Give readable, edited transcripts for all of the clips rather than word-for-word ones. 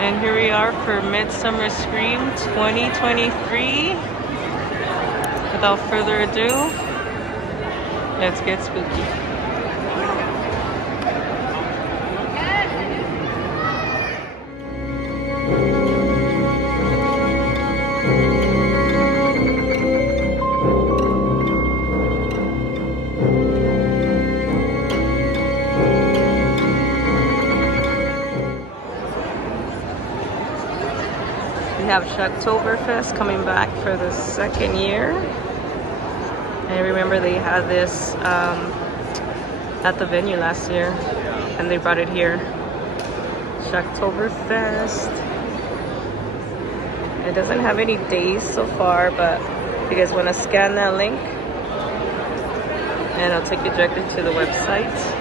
And here we are for Midsummer Scream 2023. Without further ado, let's get spooky. We have Shocktoberfest coming back for the second year. And I remember they had this at the venue last year, and they brought it here. Shocktoberfest. It doesn't have any days so far, but if you guys want to scan that link, and I'll take you directly to the website.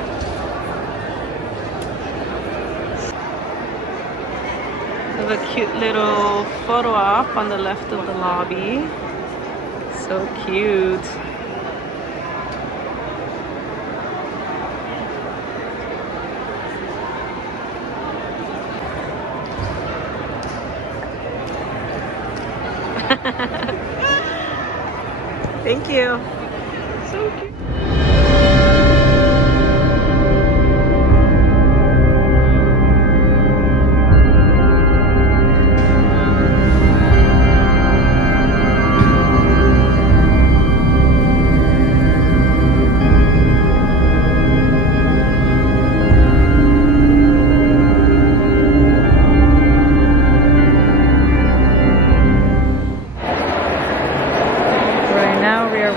A cute little photo op on the left of the lobby. So cute. Thank you. So cute.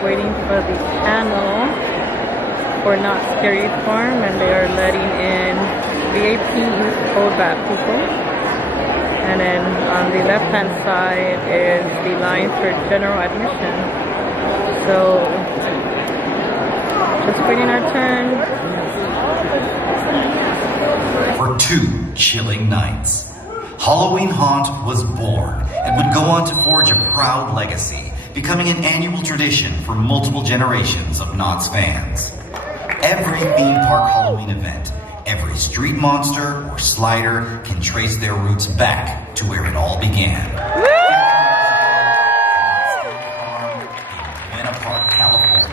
Waiting for the panel for Knott Scary Farm, and they are letting in VIP cold bath people. And then on the left hand side is the line for general admission. So just waiting our turn. For 2 chilling nights, Halloween Haunt was born and would go on to forge a proud legacy, becoming an annual tradition for multiple generations of Knott's fans. Every theme park Halloween event, every street monster or slider can trace their roots back to where it all began. In Park, California.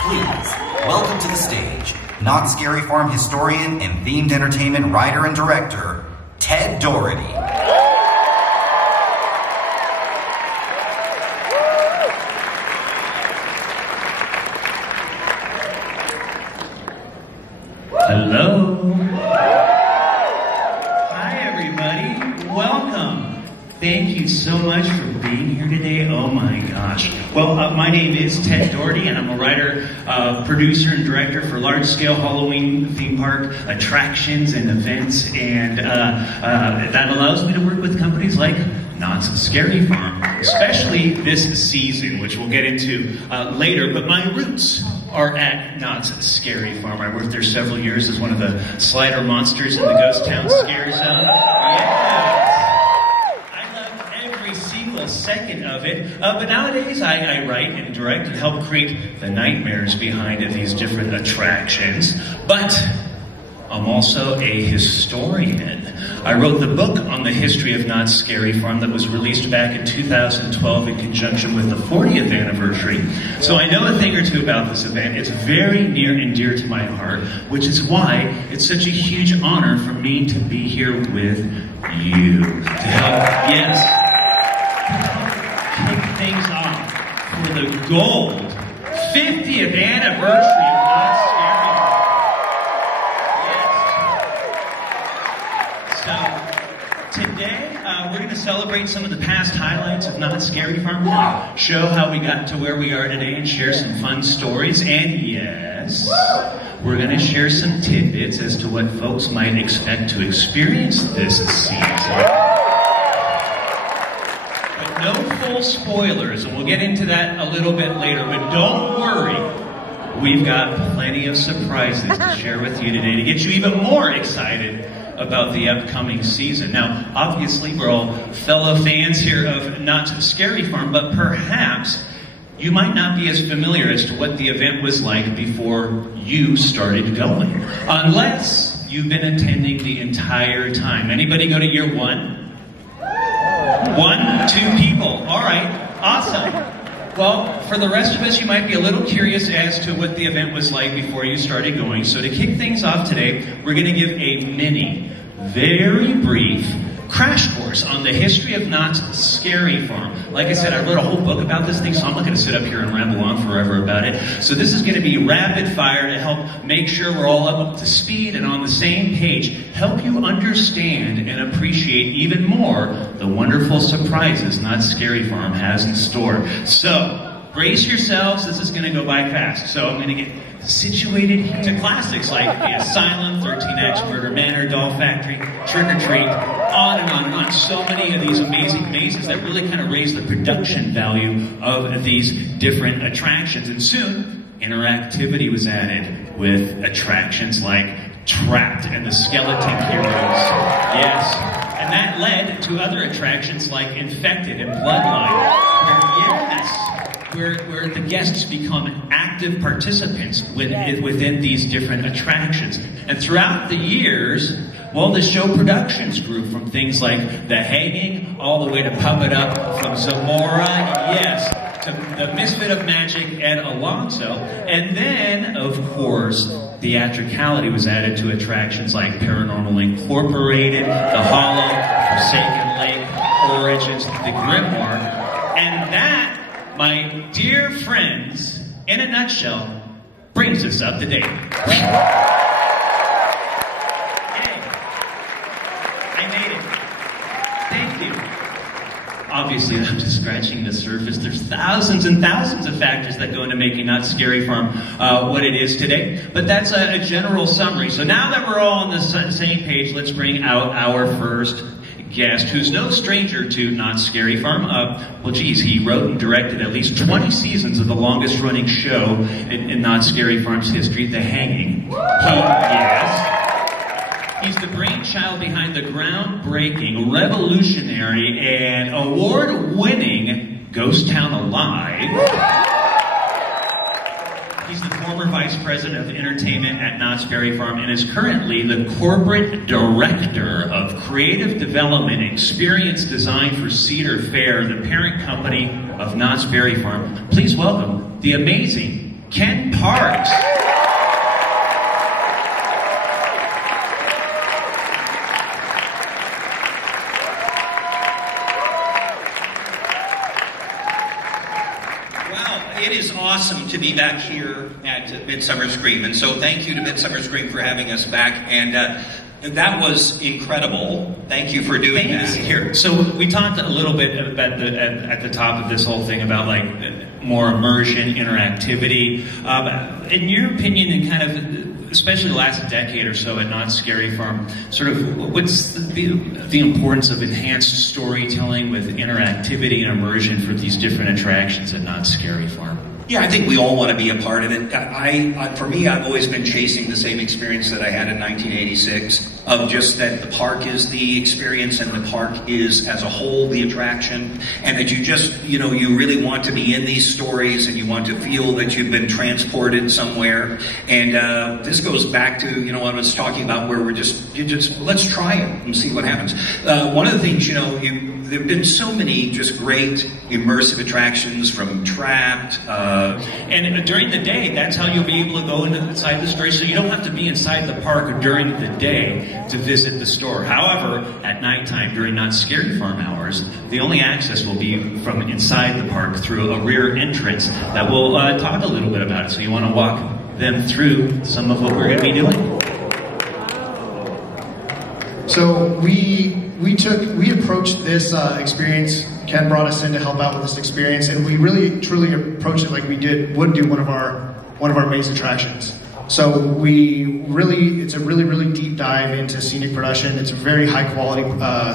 Please, welcome to the stage, Knott's Scary Farm historian and themed entertainment writer and director, Ted Doherty. Hello. Hi, everybody. Welcome. Thank you so much for being here today. Oh my gosh. Well, my name is Ted Doherty, and I'm a writer, producer, and director for large-scale Halloween theme park attractions and events, and that allows me to work with companies like Knott's Scary Farm, especially this season, which we'll get into later. But my roots are at Knott's Scary Farm. I worked there several years as one of the slider monsters in the Ghost Town Scare Zone. Yes! I loved every single second of it. But nowadays, I write and direct and help create the nightmares behind these different attractions. But I'm also a historian. I wrote the book on the history of Knott's Scary Farm that was released back in 2012 in conjunction with the 40th anniversary. So I know a thing or two about this event. It's very near and dear to my heart, which is why it's such a huge honor for me to be here with you. To help, yes, kick things off for the gold 50th anniversary of Knott's Scary Farm. So today, we're going to celebrate some of the past highlights of Knott's Scary Farm, show how we got to where we are today, and share some fun stories. And yes, we're going to share some tidbits as to what folks might expect to experience this season. But no full spoilers, and we'll get into that a little bit later. But don't worry, we've got plenty of surprises to share with you today to get you even more excited about the upcoming season. Now, obviously, we're all fellow fans here of Knott's Scary Farm, but perhaps you might not be as familiar as to what the event was like before you started going. Unless you've been attending the entire time. Anybody go to year 1? 1, 2 people. All right, awesome. Well, for the rest of us, you might be a little curious as to what the event was like before you started going. So to kick things off today, we're going to give a mini, very brief crash course on the history of Knott's Scary Farm. Like I said, I wrote a whole book about this thing, so I'm not going to sit up here and ramble on forever about it. So this is going to be rapid fire to help make sure we're all up to speed and on the same page, help you understand and appreciate even more the wonderful surprises Knott's Scary Farm has in store. So, brace yourselves, this is going to go by fast. So I'm going to get situated to classics like The Asylum, 13 Axe Murder Manor, Doll Factory, Trick or Treat, on and on and on. So many of these amazing mazes that really kind of raise the production value of these different attractions. And soon, interactivity was added with attractions like Trapped and the Skeleton Heroes. Yes. And that led to other attractions like Infected and Bloodline. Where the guests become active participants within these different attractions. And throughout the years, well, the show productions grew from things like The Hanging all the way to Puppet Up, from Zamora, yes, to The Misfit of Magic and Alonso. And then, of course, theatricality was added to attractions like Paranormal Incorporated, The Hollow, Forsaken Lake, Origins, The Grimoire. And that, my dear friends, in a nutshell, brings us up to date. Yay. I made it. Thank you. Obviously, I'm just scratching the surface. There's thousands and thousands of factors that go into making Knott's Scary Farm what it is today. But that's a general summary. So now that we're all on the same page, let's bring out our first guest, who's no stranger to Knott's Scary Farm. Well, geez, he wrote and directed at least 20 seasons of the longest-running show in Knott's Scary Farm's history, The Hanging. He's the brainchild behind the groundbreaking, revolutionary, and award-winning Ghost Town Alive. He's the former vice president of entertainment at Knott's Scary Farm and is currently the corporate director of creative development and experience design for Cedar Fair, the parent company of Knott's Scary Farm. Please welcome the amazing Ken Parks. It is awesome to be back here at Midsummer Scream, and so thank you to Midsummer Scream for having us back, and that was incredible. Thank you for doing that. Here, so we talked a little bit about at the top of this whole thing about like more immersion, interactivity. In your opinion, and kind of, especially the last decade or so at Knott's Scary Farm, sort of what's the importance of enhanced storytelling with interactivity and immersion for these different attractions at Knott's Scary Farm? Yeah, I think we all want to be a part of it. For me, I've always been chasing the same experience that I had in 1986, of just that the park is the experience and the park is, as a whole, the attraction, and that you just, you know, you really want to be in these stories and you want to feel that you've been transported somewhere. And this goes back to, you know, what I was talking about, where let's try it and see what happens. One of the things, you know, there have been so many just great immersive attractions, from Trapped. And during the day, that's how you'll be able to go inside the story. So you don't have to be inside the park during the day to visit the store. However, at nighttime, during Knott's Scary Farm hours, the only access will be from inside the park through a rear entrance that we'll talk a little bit about it. So you want to walk them through some of what we're going to be doing. So we approached this experience. Ken brought us in to help out with this experience, and we really truly approached it like we would do one of our maze attractions. So it's a really deep dive into scenic production. It's a very high quality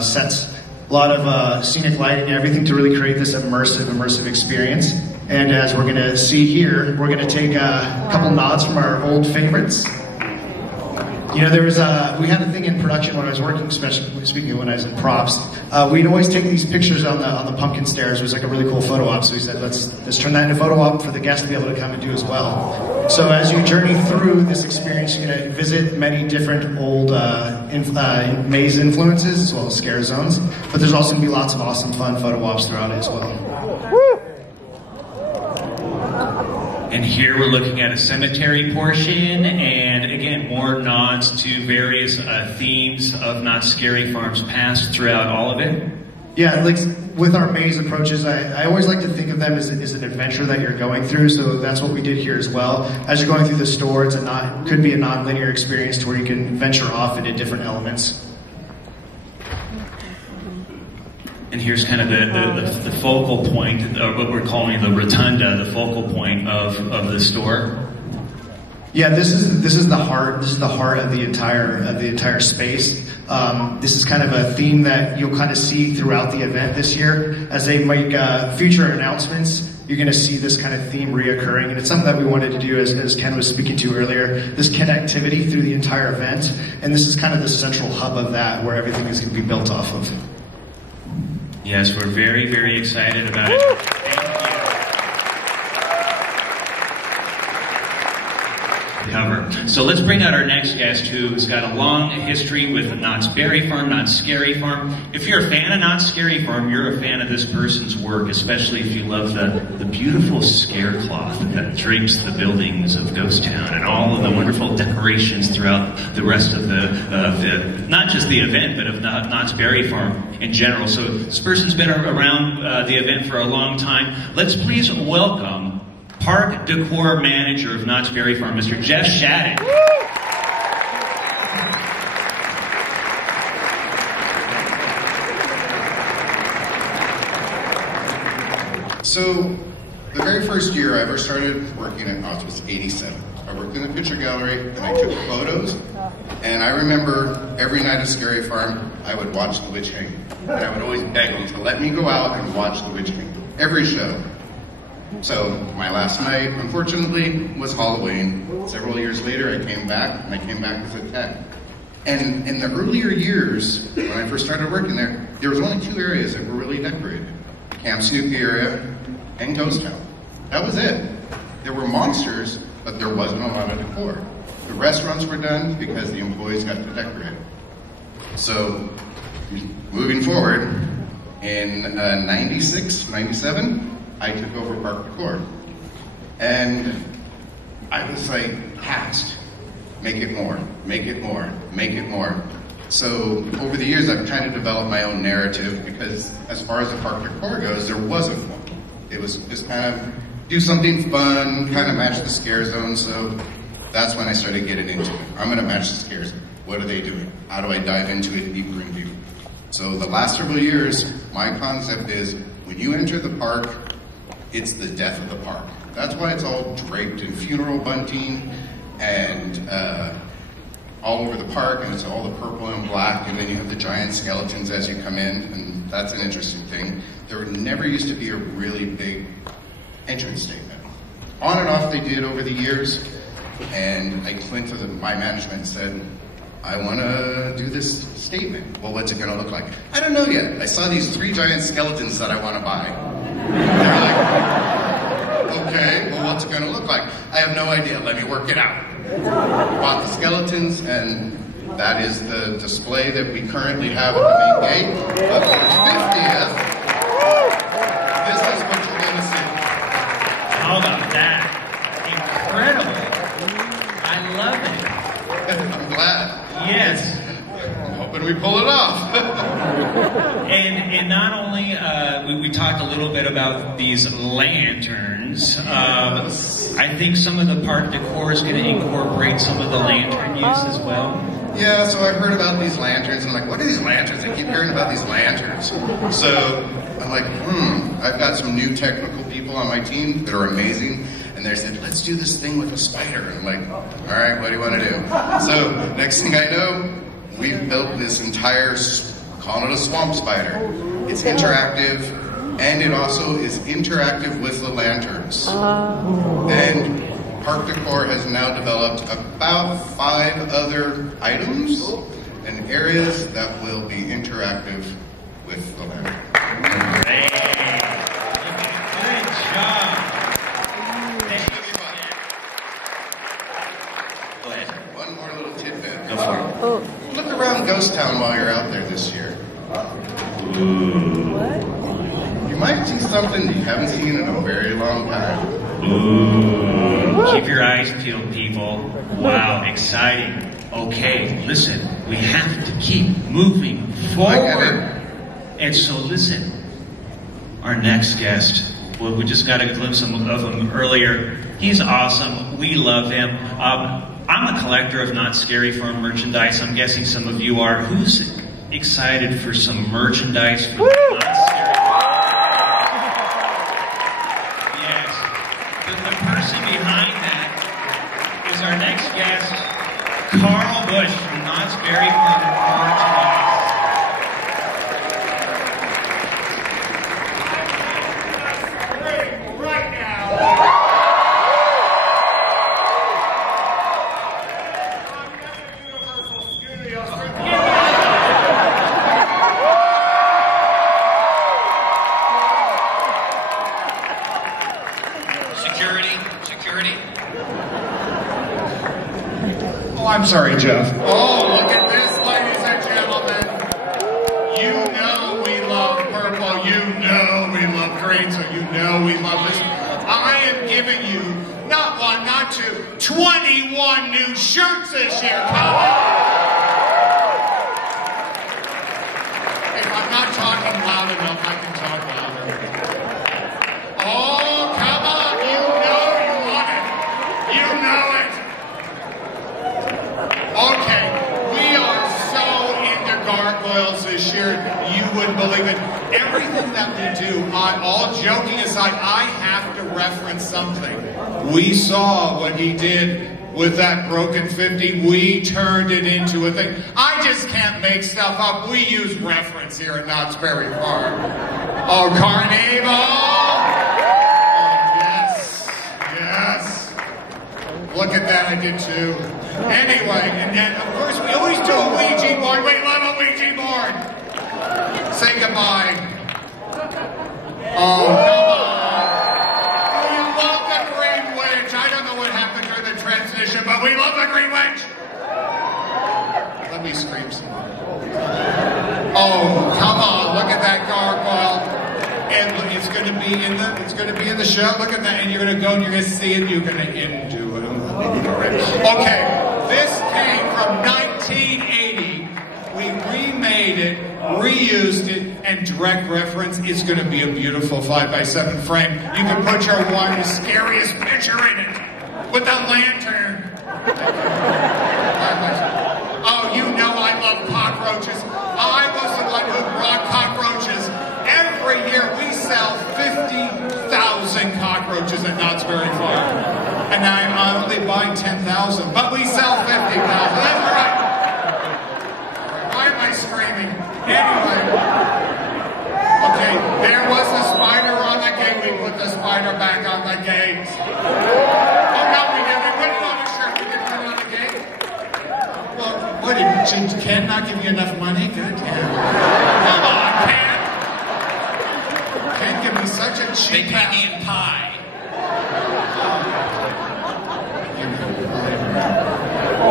sets, a lot of scenic lighting and everything to really create this immersive experience. And as we're going to see here, we're going to take a couple nods from our old favorites. You know, there was we had a thing in production when I was working, especially speaking of when I was in props. We'd always take these pictures on the pumpkin stairs. It was like a really cool photo op. So we said, let's turn that into a photo op for the guests to be able to come and do as well. So as you journey through this experience, you're going to visit many different old maze influences as well as scare zones. But there's also going to be lots of awesome, fun photo ops throughout it as well. And here we're looking at a cemetery portion, and again, more nods to various themes of Knott's Scary Farm's past throughout all of it. Yeah, like with our maze approaches, I always like to think of them as an adventure that you're going through, so that's what we did here as well. As you're going through the store, could be a non-linear experience to where you can venture off into different elements. And here's kind of the focal point, or what we're calling the rotunda, the focal point of the store. Yeah, this is the heart. This is the heart of the entire space. This is kind of a theme that you'll kind of see throughout the event this year. As they make future announcements, you're going to see this kind of theme reoccurring, and it's something that we wanted to do, as Ken was speaking to earlier. This connectivity through the entire event, and this is kind of the central hub of that, where everything is going to be built off of. Yes, we're very, very excited about it. Cover. So let's bring out our next guest, who's got a long history with Knott's Berry Farm, Knott's Scary Farm. If you're a fan of Knott's Scary Farm, you're a fan of this person's work, especially if you love the beautiful scare cloth that drapes the buildings of Ghost Town and all of the wonderful decorations throughout the rest of the not just the event, but of Knott's Berry Farm in general. So this person's been around the event for a long time. Let's please welcome Park Decor Manager of Knott's Berry Farm, Mr. Jeff Shattuck. So, the very first year I ever started working at Knott's was '87. I worked in the picture gallery, and I took photos, and I remember every night at Scary Farm, I would watch the witch hang. And I would always beg them to let me go out and watch the witch hang. Every show. So my last night, unfortunately, was Halloween. Several years later, I came back, and I came back as a tech. And in the earlier years, when I first started working there was only 2 areas that were really decorated. Camp Snoopy area and Ghost Town. That was it. There were monsters, but there wasn't a lot of decor. The restaurants were done because the employees got to decorate. So, moving forward, in 96, 97, I took over Park Decor. And I was like, tasked, make it more, make it more, make it more. So over the years, I've kind of developed my own narrative because as far as the Park Decor goes, there wasn't one. It was just kind of do something fun, kind of match the scare zone. So that's when I started getting into it. I'm going to match the scare zone. What are they doing? How do I dive into it deeper and deeper? So the last several years, my concept is when you enter the park, it's the death of the park. That's why it's all draped in funeral bunting and all over the park, and it's all the purple and black, and then you have the giant skeletons as you come in, and that's an interesting thing. There never used to be a really big entrance statement. On and off they did over the years, and I went to my management and said, I want to do this statement. Well, what's it going to look like? I don't know yet. I saw these 3 giant skeletons that I want to buy. They're like, okay, well, what's it going to look like? I have no idea. Let me work it out. Bought the skeletons, and that is the display that we currently have at the main gate. But for the 50th, this is what you're going to see. How about that? Incredible. I love it. I'm glad. Yes. I'm hoping we pull it off. And not only, we talked a little bit about these lanterns. I think some of the park decor is going to incorporate some of the lantern use as well. Yeah, so I heard about these lanterns, and I'm like, what are these lanterns? I keep hearing about these lanterns. So I'm like, I've got some new technical people on my team that are amazing, and they said, let's do this thing with a spider. And I'm like, all right, what do you want to do? So next thing I know, we've built this entire, calling it a swamp spider. It's interactive, and it also is interactive with the lanterns. And Park Decor has now developed about 5 other items and areas that will be interactive with the land. Hey, good job. Go ahead. One more little tidbit. Go for it. Oh, Look around Ghost Town while you're out there this year. You might see something you haven't seen in a very long time. Ooh. Keep your eyes peeled, people. Wow, exciting. Okay, listen, we have to keep moving forward. And so listen, our next guest, well, we just got a glimpse of him earlier. He's awesome. We love him. I'm a collector of Knott Scary Farm merchandise. I'm guessing some of you are. Who's excited for some merchandise for the Knott Scary Farm? Yes. The person behind that is our next guest, Carl Bush from Knott's Scary Farm merchandise. Right now. Universal Studios. Security. Oh, I'm sorry, Jeff. Oh, look at this, ladies and gentlemen. You know we love purple. You know we love green. So you know we love this. I am giving you not 1, not 2, 21 new shirts this year. Come on. If I'm not talking loud enough, I can talk louder. Oh, come on. You know you want it. You know it. Okay, we are so into gargoyles this year, you wouldn't believe it. Everything that we do, all joking aside, I have to reference something. We saw what he did with that broken 50. We turned it into a thing. I just can't make stuff up. We use reference here at Knott's Berry Farm. Oh, Carnival! Yes. Look at that, I did too. Anyway, and of course we always do a Ouija board. We love a Ouija board. Say goodbye. Oh, come on. You love the Green Witch. I don't know what happened during the transition, but we love the Green Witch. Let me scream some more. Oh, come on. Look at that gargoyle. And it's going to be in the show. Look at that. And you're going to go and you're going to see it. You're going to do it. Okay, this came from 1980. We remade it, reused it, and direct reference. It's going to be a beautiful 5x7 frame. You can put your one scariest picture in it with a lantern. Oh, you know I love cockroaches. I was the one who brought cockroaches. Every year we sell 50,000 cockroaches at Knott's Berry Farm. And I'm only buying 10,000, but we sell 50,000. That's right. Why am I screaming? Anyway. Okay, there was a spider on the gate. We put the spider back on the gate. Oh, no, we didn't. We put it on the shirt. We didn't put it on the gate. Well, what, did Ken not give you enough money? Good, yeah. Come on, Ken. Ken give me such a cheap Indian pie.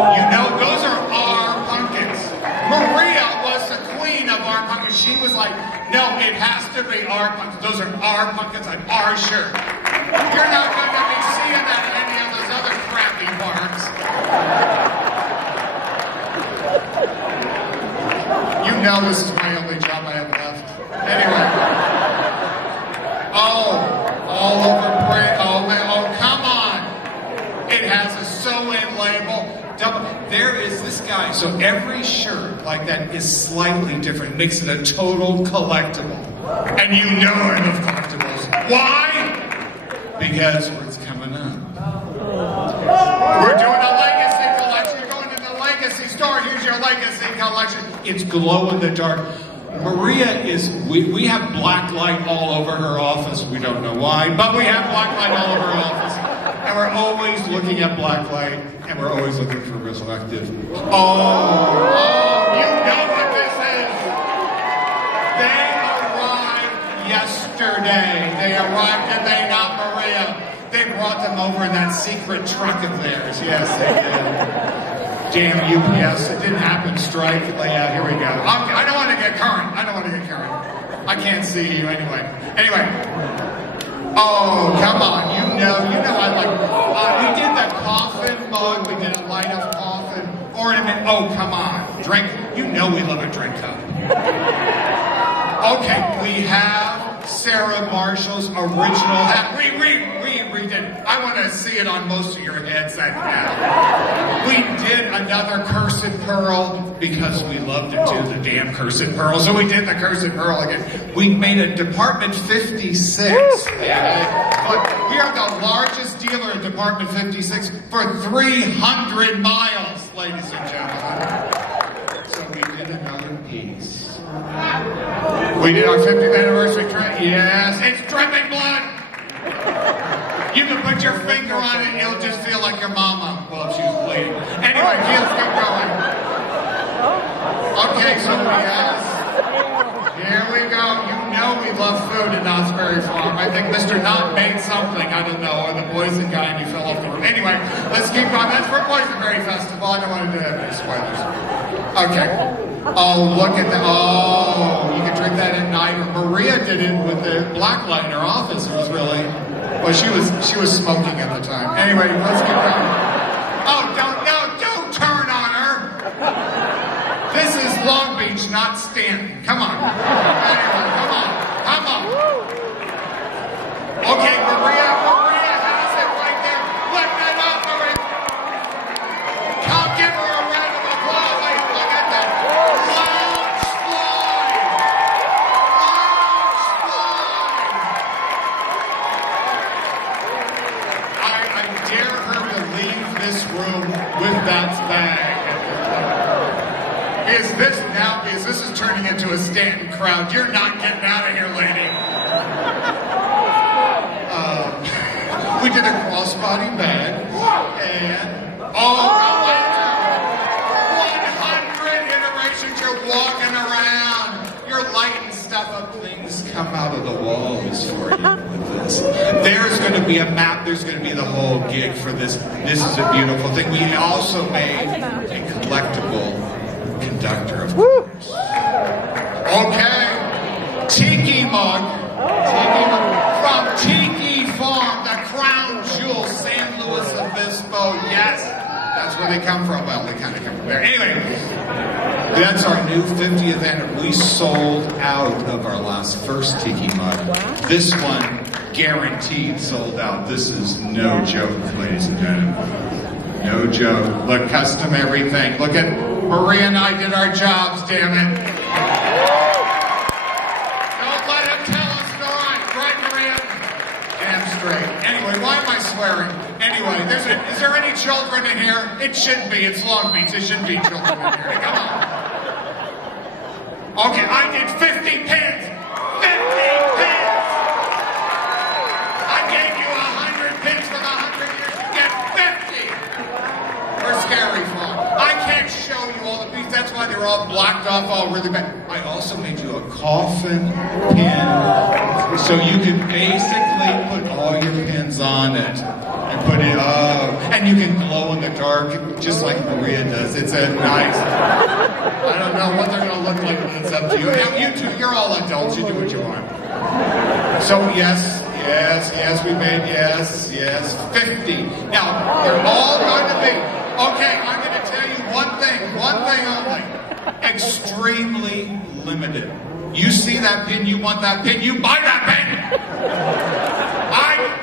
You know, those are our pumpkins. Maria was the queen of our pumpkins. She was like, no, it has to be our pumpkins. Those are our pumpkins on our shirt. You're not going to be seeing that at any of those other crappy parks. You know this is my only job I have left. Anyway. Oh, all over print. Oh, come on. It has a sew-in label. There is this guy. So every shirt like that is slightly different. Makes it a total collectible. And you know I love collectibles. Why? Because it's coming up. We're doing a legacy collection. You're going to the legacy store. Here's your legacy collection. It's glow in the dark. Maria is, we have black light all over her office. We don't know why, but we have black light all over her office. And we're always looking at blacklight, and we're always looking for reflective. Oh, you know what this is. They arrived yesterday. They arrived, did they not, Maria? They brought them over in that secret truck of theirs. Yes, they did. Damn UPS, it didn't happen, strike. Yeah, here we go. I don't want to get current. I can't see you anyway. Oh, come on, you know I like, we did the coffin mug, we did a light up coffin ornament. Oh, come on, drink, you know we love a drink cup. Okay, we have Sarah Marshall's original hat. We redid. I want to see it on most of your heads that hat. We did another cursed pearl because we love to do the damn cursed pearl. So we did the cursed pearl again. We made a Department 56. But we are the largest dealer in Department 56 for 300 miles, ladies and gentlemen. So we did another piece. We did our 50th anniversary trip. Yes, it's dripping blood. You can put your finger on it and you'll just feel like your mama. Well, if she was bleeding. Anyway, let's keep going. Okay, so yes. Here we go. You know we love food at Knott's Berry Farm. I think Mr. Knott made something, I don't know, or the boysenberry and he fell off the roof. Anyway, let's keep going. That's for Boysenberry Festival. I don't want to do any spoilers. Okay. Oh, look at that. Oh, you can drink that at night. Maria did it with the black light in her office. It was really, well, she was smoking at the time. Anyway, let's keep going. Oh, don't turn on her. This is Long Beach, not Stanton. Come on. Anyway, come on. Okay, Maria has it right there. Lift it up, Maria. Come give her a round of applause. Look at that. Lounge slide. I dare her to leave this room with that bag. Because this is turning into a Stanton crowd. You're not getting out of here, lady. We did a crossbody bag, and 100 iterations. You're walking around, you're lighting stuff up. Things come out of the walls for you with this. There's going to be a map. There's going to be the whole gig for this. This is a beautiful thing. We also made a collectible conductor, of course. Okay, Tiki mug. From Tiki Farm, the crown jewel, San Luis Obispo. Yes, that's where they come from. Well, they kind of come from there. Anyway, that's our new 50th anniversary. We sold out of our first Tiki mug. This one, guaranteed sold out. This is no joke, ladies and gentlemen. No joke. Look, custom everything. Look at Maria and I did our jobs, damn it. Don't let him tell us stories, right, Maria? Damn straight. Anyway, why am I swearing? Anyway, is there any children in here? It shouldn't be. It's Long Beach. There shouldn't be children in here. Come on. Okay, I did 50 pins. 50 pins! I gave you 100 pins for the 100 years. You get 50! For Scary Farm. I can't show you all the pieces. That's why they're all blocked off all really bad. I also made you a coffin pin. So you can basically put all your pins on it. And put it up. And you can glow in the dark, just like Maria does. It's a nice... I don't know what they're going to look like, but it's up to you. Now, you two, you're all adults. You do what you want. So, yes, we made, yes, 50. Now, they're all going to be... Okay, I'm going to tell you one thing only. Extremely limited. You see that pin, you want that pin, you buy that pin!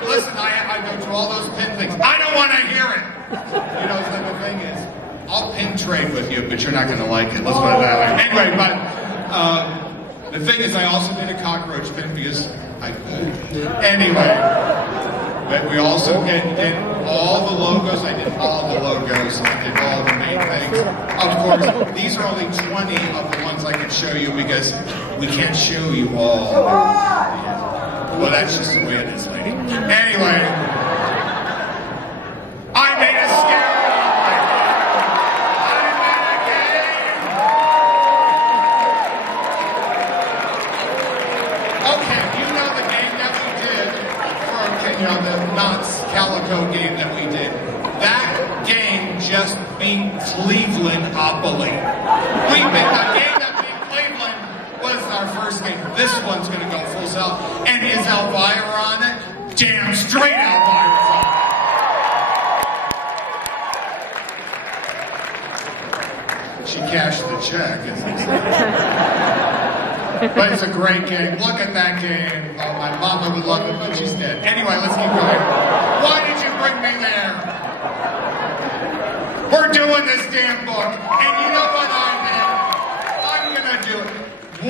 Listen, I go through all those pin things. I don't want to hear it. You know, the thing is, I'll pin trade with you, but you're not going to like it. Let's put it that way. Anyway, but the thing is, I also did a cockroach pin because I could. Anyway, but we also did all the logos. I did all the logos. I did all the main things. Of course, these are only 20 of the ones I can show you because we can't show you all. Well, that's just the way it is, lady. Anyway, the Knott's Calico game that we did. That game just beat Cleveland-opoly. The game that beat Cleveland was our first game. This one's going to go full sell. And is Elvira on it? Damn straight Elvira's on it. She cashed the check, as they say. But it's a great game. Look at that game. Oh, my mama would love it, but she's dead. Anyway, let's keep going. Why did you bring me there? We're doing this damn book. And you know what I did? I'm going to do it.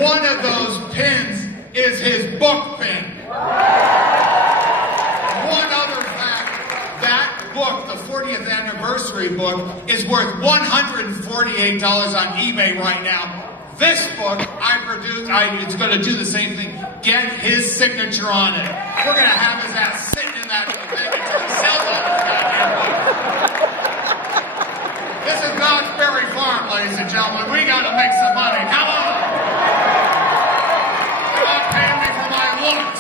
One of those pins is his book pin. One other fact, that book, the 40th anniversary book, is worth $148 on eBay right now. This book I produced, it's going to do the same thing. Get his signature on it. We're going to have his ass sitting in that thing until he sells all this goddamn book. This is Knott's Berry Farm, ladies and gentlemen. We got to make some money. Come on. You're not paying me for my looks.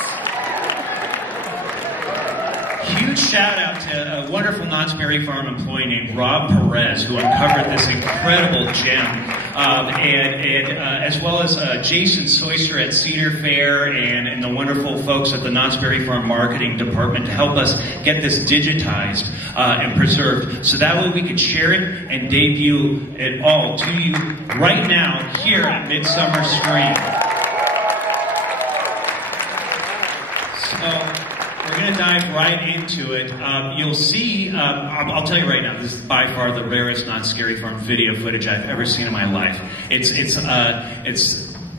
Huge shout out to a wonderful Knott's Berry Farm employee named Rob Perez, who uncovered this incredible gem, as well as Jason Soyster at Cedar Fair and the wonderful folks at the Knott's Berry Farm marketing department to help us get this digitized and preserved, so that way we could share it and debut it all to you right now here at Midsummer Scream. So we're going to dive right into it. You'll see, I'll tell you right now, this is by far the rarest Knott's Scary Farm video footage I've ever seen in my life. It's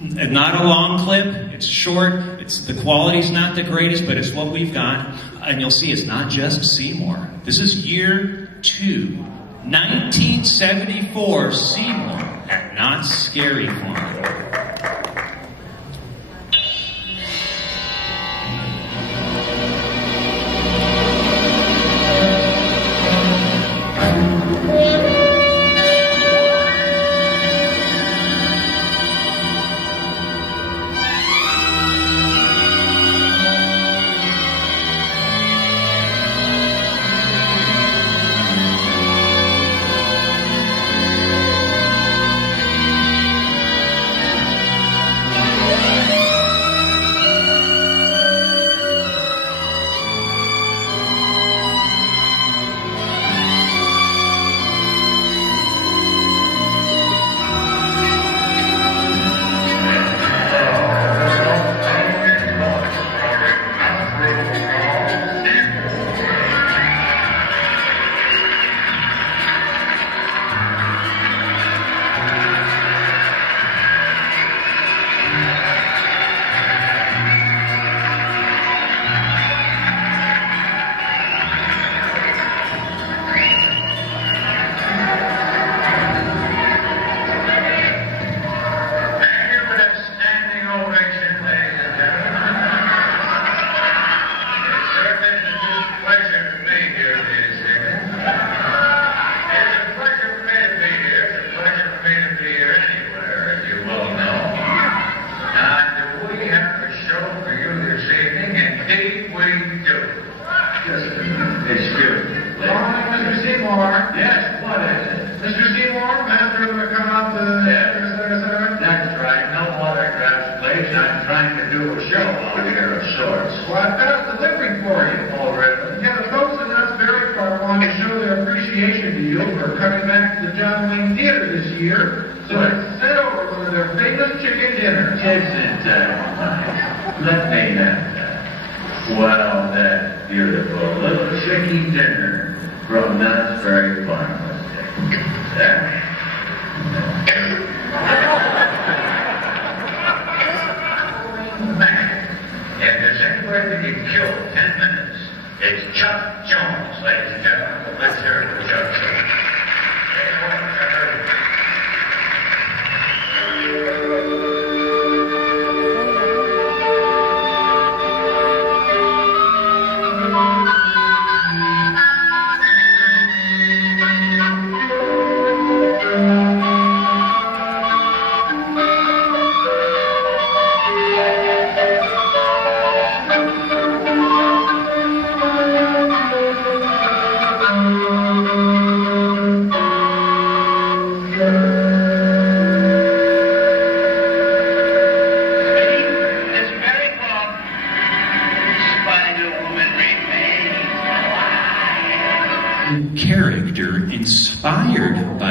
not a long clip, it's short, the quality's not the greatest, but it's what we've got. And you'll see it's not just Seymour. This is year 2, 1974 Seymour at Knott's Scary Farm.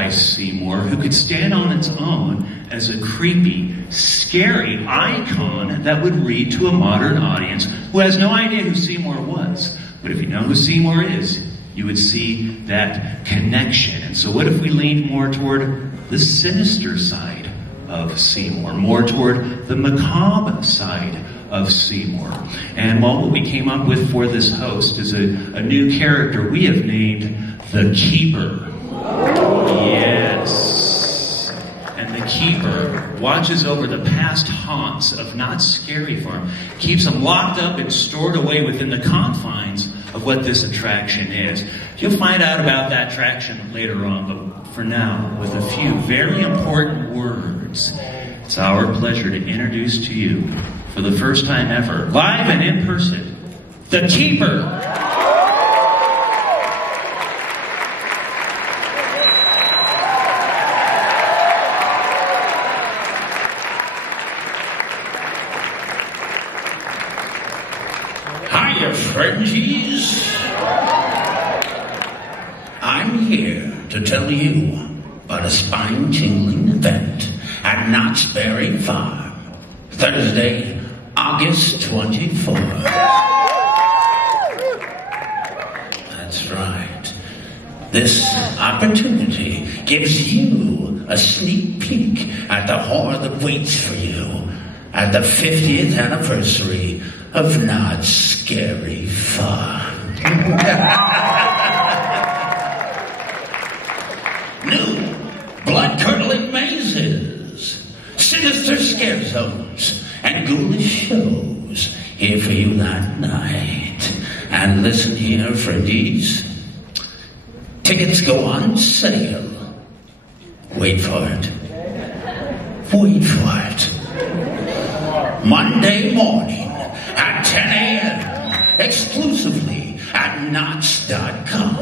by Seymour who could stand on its own as a creepy, scary icon that would read to a modern audience who has no idea who Seymour was. But if you know who Seymour is, you would see that connection. And so what if we leaned more toward the sinister side of Seymour, more toward the macabre side of Seymour? And what we came up with for this host is a new character we have named the Keeper. Yes. And the Keeper watches over the past haunts of Knott's Scary Farm, keeps them locked up and stored away within the confines of what this attraction is. You'll find out about that attraction later on, but for now, with a few very important words, it's our pleasure to introduce to you, for the first time ever, live and in person, the Keeper. Friendsies, I'm here to tell you about a spine-tingling event at Knott's Scary Farm, Thursday, August 24th. That's right. This opportunity gives you a sneak peek at the horror that waits for you at the 50th anniversary of Knott's Scary Farm. New blood-curdling mazes, sinister scare zones, and ghoulish shows here for you that night. And listen here, friendies. Tickets go on sale. Wait for it. Wait for it. Monday morning at 10 a.m. exclusively at knotts.com.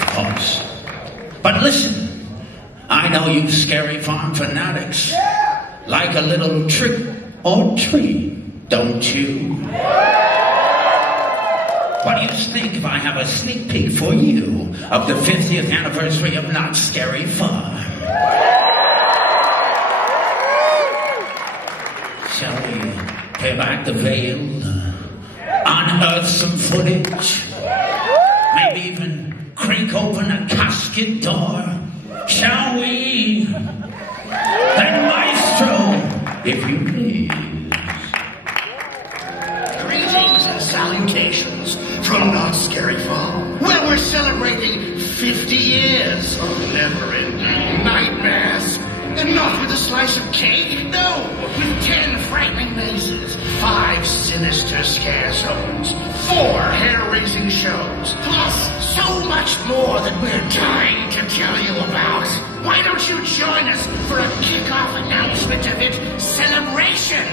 Of course. But listen, I know you Scary Farm fanatics like a little trick or treat, don't you? What do you think if I have a sneak peek for you of the 50th anniversary of Knott's Scary Farm? Shall we pay back the veil, unearth some footage, maybe even crank open a casket door? Shall we? Then maestro, if you please. Greetings and salutations from Knott's Scary Farm, where we're celebrating 50 years of never-ending nightmares. And not with a slice of cake, no, with 10 frightening mazes, 5 sinister scare zones, 4 hair-raising shows, plus so much more that we're dying to tell you about. Why don't you join us for a kickoff announcement event celebration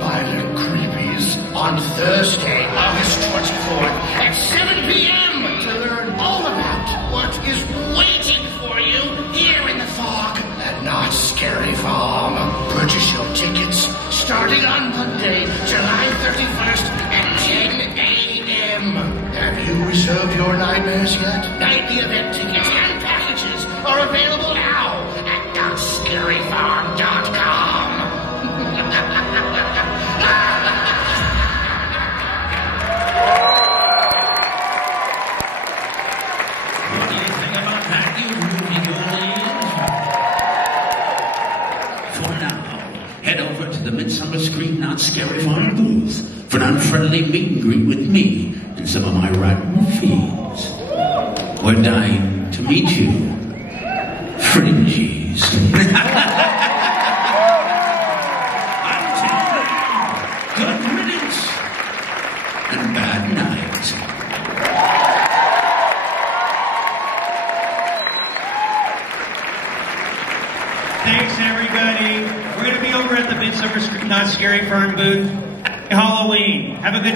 by the Creepies on Thursday, August 24th at 7 p.m. to learn all about what is waiting for you here in the fog at Knott's Scary Farm. Purchase your tickets starting on Monday, July 31st at 10 a.m. Have you reserved your nightmares yet? Nightly event tickets and packages are available now at knottsscaryfarm.com. What do you think about that, you movie ghoulies? For now, head over to the Midsummer Scream Knott's Scary Farm booth for an unfriendly meet and greet with me and some of my rotten fiends. We're dying to meet you, fringies. Until then, good riddance and bad night. Thanks, everybody. We're going to be over at the Midsummer Scream Knott's Scary Farm booth. Halloween. Have a good